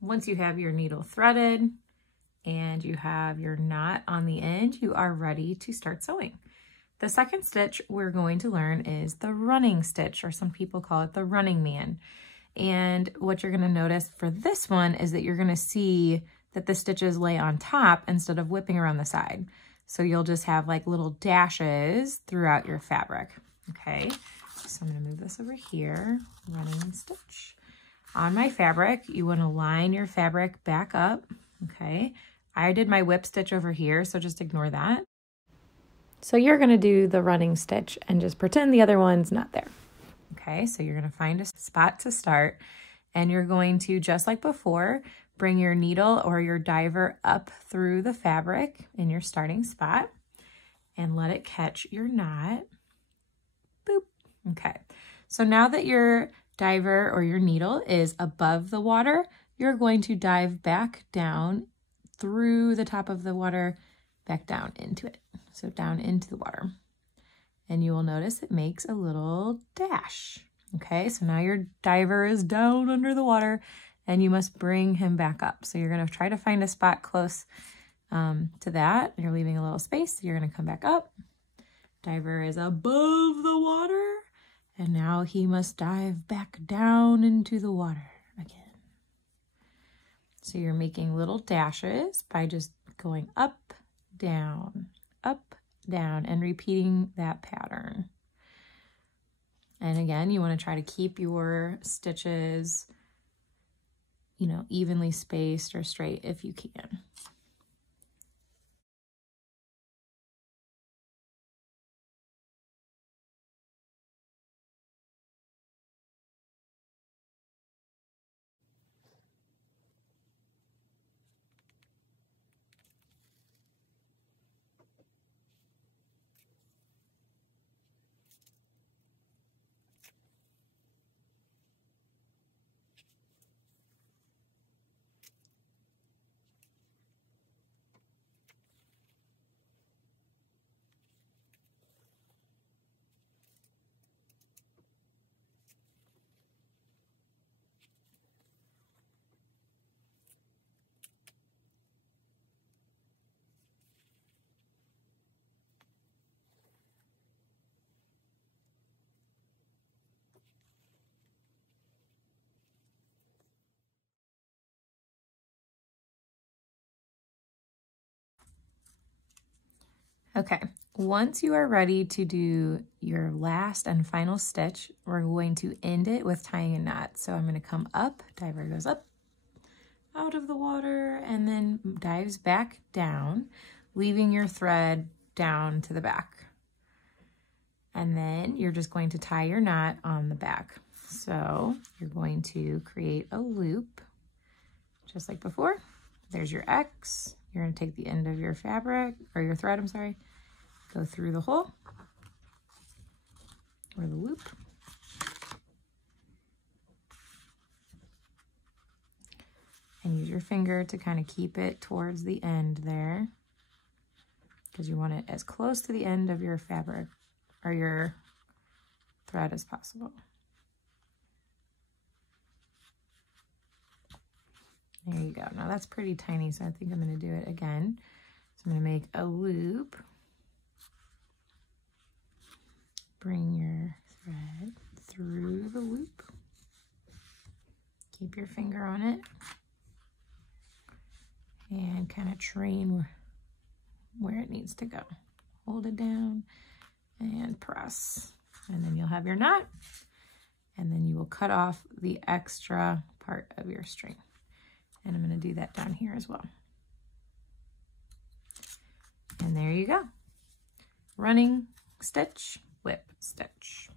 once you have your needle threaded and you have your knot on the end, you are ready to start sewing. The second stitch we're going to learn is the running stitch, or some people call it the running man. And what you're going to notice for this one is that you're going to see that the stitches lay on top instead of whipping around the side. So you'll just have like little dashes throughout your fabric. Okay, so I'm going to move this over here, running stitch. On my fabric, you want to line your fabric back up. Okay, I did my whip stitch over here, so just ignore that. So you're going to do the running stitch and just pretend the other one's not there. Okay, so you're going to find a spot to start, and you're going to, just like before, bring your needle or your diver up through the fabric in your starting spot and let it catch your knot. Boop. Okay, so now that your diver or your needle is above the water, you're going to dive back down through the top of the water, back down into it. So down into the water. And you will notice it makes a little dash. Okay, so now your diver is down under the water and you must bring him back up. So you're going to try to find a spot close to that. You're leaving a little space. So you're going to come back up. Diver is above the water. And now he must dive back down into the water again. So you're making little dashes by just going up, down, and repeating that pattern. And again, you want to try to keep your stitches, you know, evenly spaced or straight if you can. Okay, once you are ready to do your last and final stitch, we're going to end it with tying a knot. So I'm going to come up, diver goes up, out of the water, and then dives back down, leaving your thread down to the back. And then you're just going to tie your knot on the back. So you're going to create a loop, just like before. There's your X. You're going to take the end of your fabric, or your thread, I'm sorry, go through the hole, or the loop. And use your finger to kind of keep it towards the end there, because you want it as close to the end of your fabric or your thread as possible. There you go. Now that's pretty tiny, so I think I'm going to do it again. So I'm going to make a loop. Bring your thread through the loop. Keep your finger on it. And kind of train where it needs to go. Hold it down and press. And then you'll have your knot. And then you will cut off the extra part of your string. And I'm going to do that down here as well. And there you go. Running stitch, whip stitch.